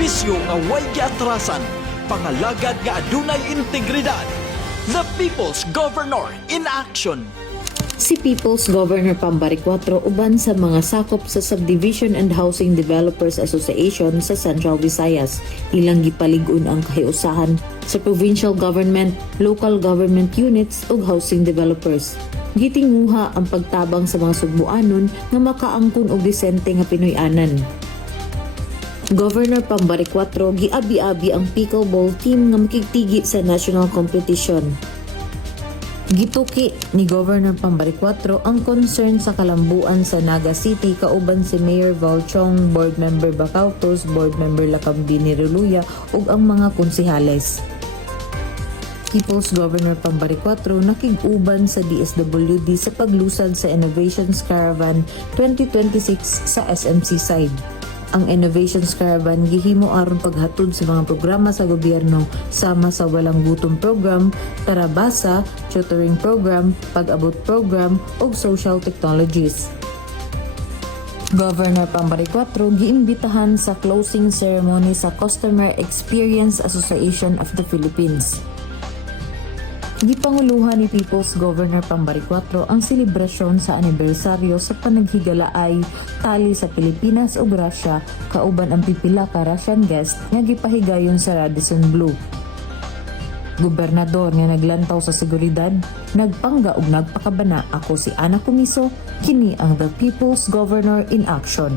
pagserbisyo nga way giatrasan, pangalagad nga adunay integridad. The People's Governor in Action. Si People's Governor Baricuatro uban sa mga sakop sa Subdivision and Housing Developers Association sa Central Visayas. Ilang gipalig-on ang kahiusahan sa provincial government, local government units ug housing developers. Gitinguha ang pagtabang sa mga Sugboanon nga makaangkon og disente nga Pinoy-anan. Governor Baricuatro giabi-abi ang pickleball team nga makigtigi sa national competition. Gituki ni Governor Baricuatro ang concern sa kalambuan sa Naga City kauban si Mayor Valchong, Board Member Bacautos, Board Member 𝗚𝗢𝗢𝗡𝗢𝗍 ug ang mga konsehales. People's Governor Baricuatro nakig-uban sa DSWD sa paglusad sa Innovations Caravan 2026 sa SMC side. Ang Innovations Caravan gihimo aron paghatod sa mga programa sa gobyerno sama sa Walang Gutom Program, Tarabasa, Tutoring Program, Pag-abot Program ug Social Technologies. Governor Baricuatro giimbitahan sa closing ceremony sa Customer Experience Association of the Philippines. Gipanguluhan ni People's Governor Baricuatro ang selebrasyon sa anibersaryo sa panaghigalaay tali sa Pilipinas ug Russia kauban ang pipila ka Russian guest nga gipahigayon sa Radisson Blu. Gobernador nga naglantaw sa seguridad, nagpangga ug nagpakabana. Ako si Ana Comiso, kini ang The People's Governor in Action.